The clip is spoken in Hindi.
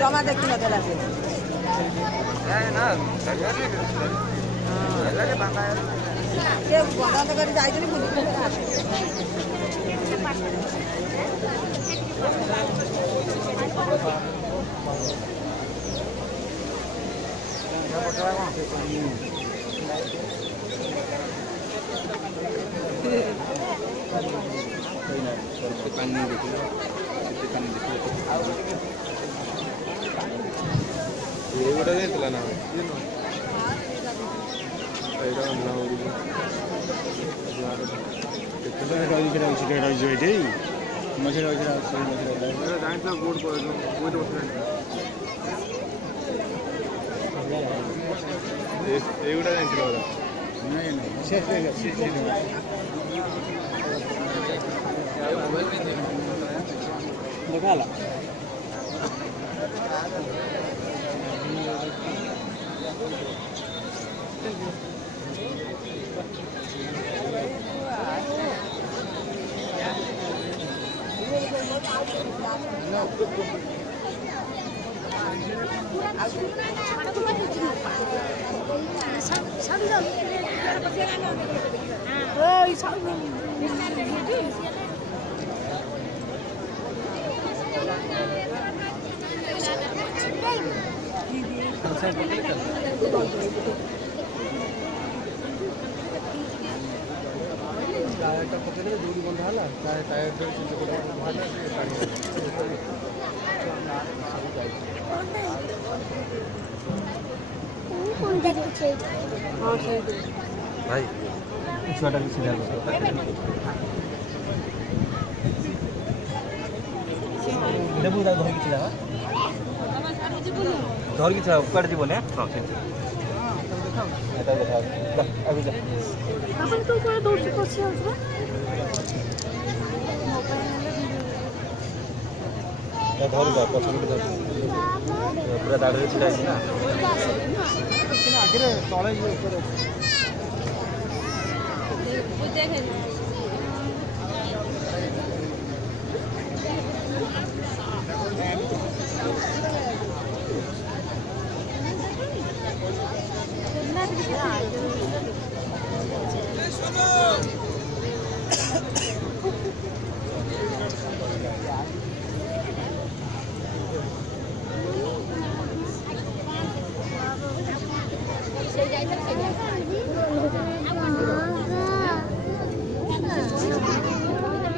जमा देखी नदेला ये बंद कर जाइछनी बुझी भाई छुआटा भी सीधा देबू दा धर किछला धर किछला ऊपर जीव ने हां এটা দেখা अभी जा अपन को कोई दूर से कोसी होता है धर जा पछन धर पूरा दाढ़ी छिड़ा है ना आगे तले ऊपर देख